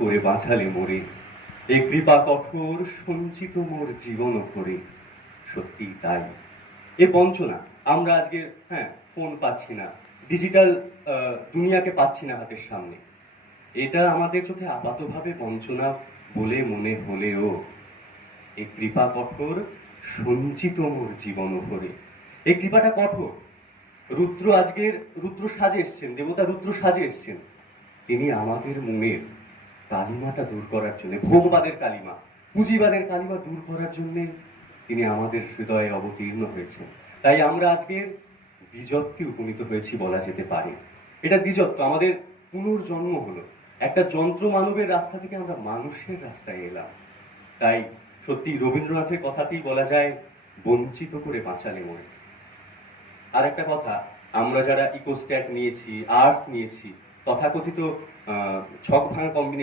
করে বাঁচালে মোরে, এ কৃপা কঠোর সঞ্চিত মোর জীবন করে। সত্যি তাই, এ বঞ্চনা। আমরা আজকে ফোন পাচ্ছি না, ডিজিটাল দুনিয়াকে পাচ্ছি না হাতের সামনে। এটা আমাদের চোখে আপাতভাবে বঞ্চনা বলে মনে হলেও এই কৃপা কঠোর সঞ্চিত মোর জীবন ভরে। এই কৃপাটা কঠোর। রুদ্র আজকের রুদ্র সাজে এসছেন, দেবতা রুদ্র সাজে এসছেন। তিনি আমাদের মনের কালিমাটা দূর করার জন্য, ভোগবাদের কালিমা, পুঁজিবাদের কালিমা দূর করার জন্য তিনি আমাদের হৃদয়ে অবতীর্ণ হয়েছেন। তাই আমরা আজকের দ্বিজত্বে উপনীত হয়েছি বলা যেতে পারে। এটা দ্বিজত্ব, আমাদের পুনর্জন্ম হলো। একটা যন্ত্র মানবের রাস্তা থেকে আমরা মানুষের রাস্তায় এলাম। তাই সত্যি রবীন্দ্রনাথের কথাতেই বলা যায়, বঞ্চিত করে বাঁচালে মোরে। আর একটা কথা, আমরা যারা ইকোস্ট্যাট নিয়েছি, আর্টস নিয়েছি, তথাকথিত ছক ভাঙা কম্বিনেশন